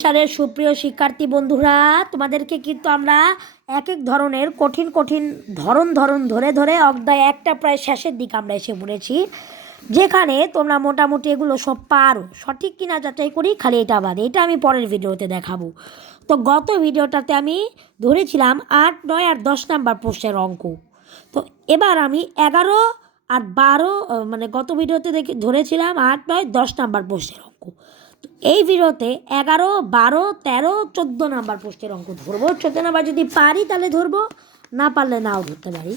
সালের সুপ্রিয় শিক্ষার্থী বন্ধুরা, তোমাদেরকে কিন্তু আমরা এক এক ধরনের কঠিন কঠিন ধরন ধরে ধরে অধ্যায় একটা প্রায় শেষের দিকে আমরা এসে পড়েছি, যেখানে তোমরা মোটামুটি এগুলো সব পারো। সঠিক কিনা যাচাই করি, খালি এটা বাদে, এটা আমি পরের ভিডিওতে দেখাবো। তো গত ভিডিওটাতে আমি ধরেছিলাম 8, 9 আর 10 নাম্বার প্রশ্নের অঙ্ক। তো এবার আমি 11 আর 12 মানে গত ভিডিওতে ধরেছিলাম 8, 9, 10 নাম্বার প্রশ্নের অঙ্ক। এই ভিডিওতে 11, 12, 13, 14 নাম্বার প্রশ্নের অঙ্ক ধরবো। 14 নাম্বার যদি পারি তাহলে ধরবো, না পারলে নাও ধরতে পারি।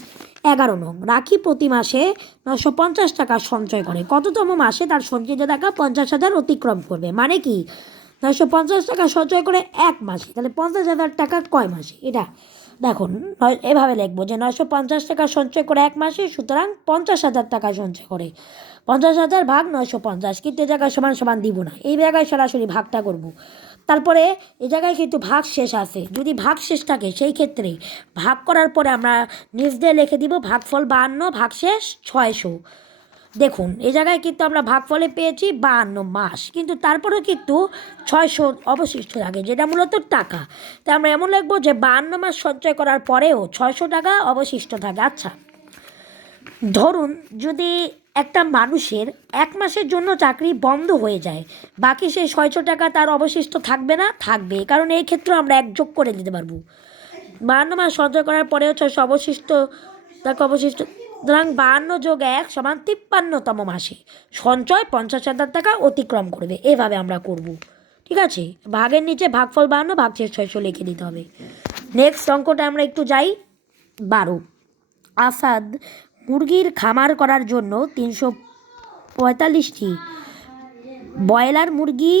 11 নং, রাখি প্রতি মাসে 950 টাকা সঞ্চয় করে, কততম মাসে তার সঞ্চিত টাকা 50,000 অতিক্রম করবে? মানে কি, 950 টাকা সঞ্চয় করে এক মাসে, তাহলে 50,000 টাকা কয় মাসে? এটা দেখুন, এভাবে লিখবো যে 950 টাকা সঞ্চয় করে এক মাসে, সুতরাং 50,000 টাকা সঞ্চয় করে। 50,000 ভাগ 950, কিন্তু এ জায়গায় সমান সমান দিব না, এই জায়গায় সরাসরি ভাগটা করব। তারপরে এ জায়গায় কিন্তু ভাগ শেষ আছে, যদি ভাগ শেষ থাকে সেই ক্ষেত্রে ভাগ করার পরে আমরা নিচ দিয়ে লিখে দিব ভাগফল 52, ভাগশেষ 600। দেখুন এই জায়গায় কিন্তু আমরা ভাগফলে পেয়েছি 52 মাস, কিন্তু তারপরেও কিন্তু 600 অবশিষ্ট থাকে, যেটা মূলত টাকা। তো আমরা এমন লিখবো যে 52 মাস সঞ্চয় করার পরেও 600 টাকা অবশিষ্ট থাকে। আচ্ছা, ধরুন যদি একটা মানুষের এক মাসের জন্য চাকরি বন্ধ হয়ে যায়, বাকি সেই 600 টাকা তার অবশিষ্ট থাকবে না? থাকবে, কারণ এই ক্ষেত্রে আমরা এক যোগ করে দিতে পারবো। 52 মাস সঞ্চয় করার পরেও 600 অবশিষ্ট টাকা অবশিষ্ট, সুতরাং 52 যোগ 1 সমান 53তম মাসে সঞ্চয় 50,000 টাকা অতিক্রম করবে। এভাবে আমরা করব, ঠিক আছে? ভাগের নিচে ভাগফল 52, ভাগশেষ 600 লিখে দিতে হবে। নেক্সট অঙ্কটা আমরা একটু যাই। 12, আসাদ মুরগির খামার করার জন্য 345টি ব্রয়লার মুরগি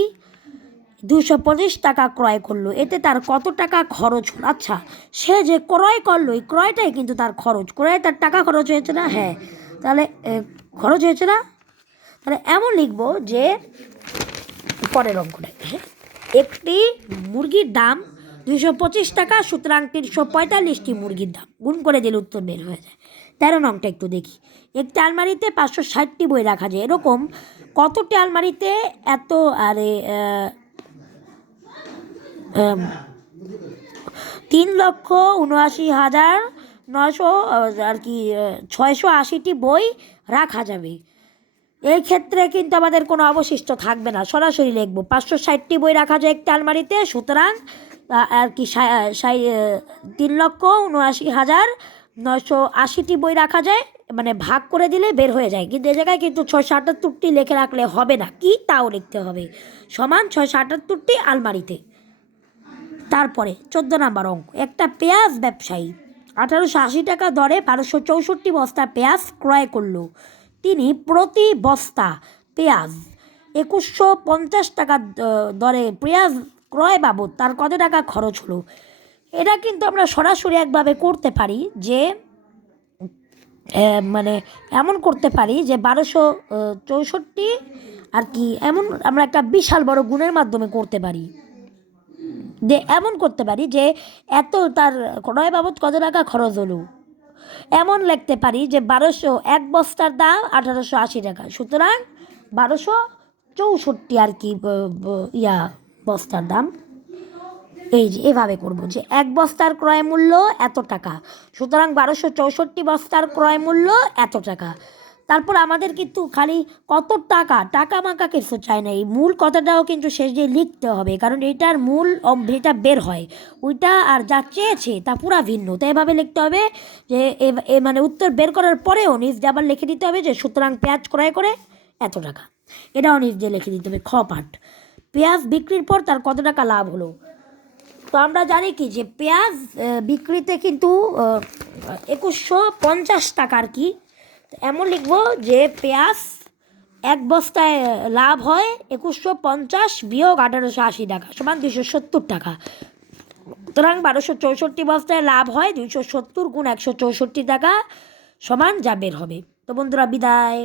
225 টাকা ক্রয় করলো, এতে তার কত টাকা খরচ হলো? আচ্ছা, সে যে ক্রয় করলো, এই ক্রয়টাই কিন্তু তার খরচ, ক্রয়ে তার টাকা খরচ হয়েছে না? হ্যাঁ, তাহলে খরচ হয়েছে না? তাহলে এমন লিখবো যে পরের অঙ্কটা, হ্যাঁ, একটি মুরগির দাম 225 টাকা, সুতরাং 345টি মুরগির দাম গুণ করে দিলে উত্তর বের হয়ে যায়। 13 নংটা একটু দেখি। একটি আলমারিতে 560টি বই রাখা যায়, এরকম কতটি আলমারিতে এত 3,79,900 আর কি 680টি বই রাখা যাবে। এই ক্ষেত্রে কিন্তু আমাদের কোনো অবশিষ্ট থাকবে না, সরাসরি লিখবো 560টি বই রাখা যায় একটি আলমারিতে, সুতরাং আর কি 3,79,980টি বই রাখা যায়, মানে ভাগ করে দিলে বের হয়ে যায়। কিন্তু এ জায়গায় কিন্তু 678টি লিখে রাখলে হবে না, কি তাও লিখতে হবে, সমান 678টি আলমারিতে। তারপরে 14 নাম্বার অঙ্ক, একটা পেঁয়াজ ব্যবসায়ী 1880 টাকা দরে 1264 বস্তা পেঁয়াজ ক্রয় করলো। তিনি প্রতি বস্তা পেঁয়াজ 2150 টাকা দরে পেঁয়াজ ক্রয় বাবদ তার কত টাকা খরচ হলো? এটা কিন্তু আমরা সরাসরি একভাবে করতে পারি যে মানে এমন করতে পারি যে 1264 আর কি, এমন আমরা একটা বিশাল বড় গুণের মাধ্যমে করতে পারি, যে এমন করতে পারি যে এত তার ক্রয় বাবদ কত টাকা খরচ হলো। এমন লিখতে পারি যে এক বস্তার দাম 1880 টাকা, সুতরাং 1264 আর কি বস্তার দাম। এই যে এভাবে করবো যে এক বস্তার ক্রয় মূল্য এত টাকা, সুতরাং 1264 বস্তার ক্রয় মূল্য এত টাকা। তারপর আমাদের কিন্তু খালি কত টাকা, টাকা মাকা কিছু চাই না, এই মূল কথাটাও কিন্তু শেষ দিয়ে লিখতে হবে, কারণ এইটার মূল যেটা বের হয় ওইটা আর যা চেয়েছে তা পুরা ভিন্ন। তো এভাবে লিখতে হবে যে মানে উত্তর বের করার পরেও নিজ দিয়ে আবার লিখে দিতে হবে যে সুতরাং পেঁয়াজ ক্রয় করে এত টাকা, এটাও নিজ দিয়ে লিখে দিতে হবে। খ পাঠ, পেঁয়াজ বিক্রির পর তার কত টাকা লাভ হলো? তো আমরা জানি কি যে পেঁয়াজ বিক্রিতে কিন্তু 2150 টাকা আর কি। এমন লিখবো যে পেঁয়াজ এক বস্তায় লাভ হয় 2150 বিয়োগ 1880 টাকা সমান 270 টাকা, সুতরাং 1264 বস্তায় লাভ হয় 270 গুণ 164 টাকা সমান যা বের হবে। তো বন্ধুরা, বিদায়।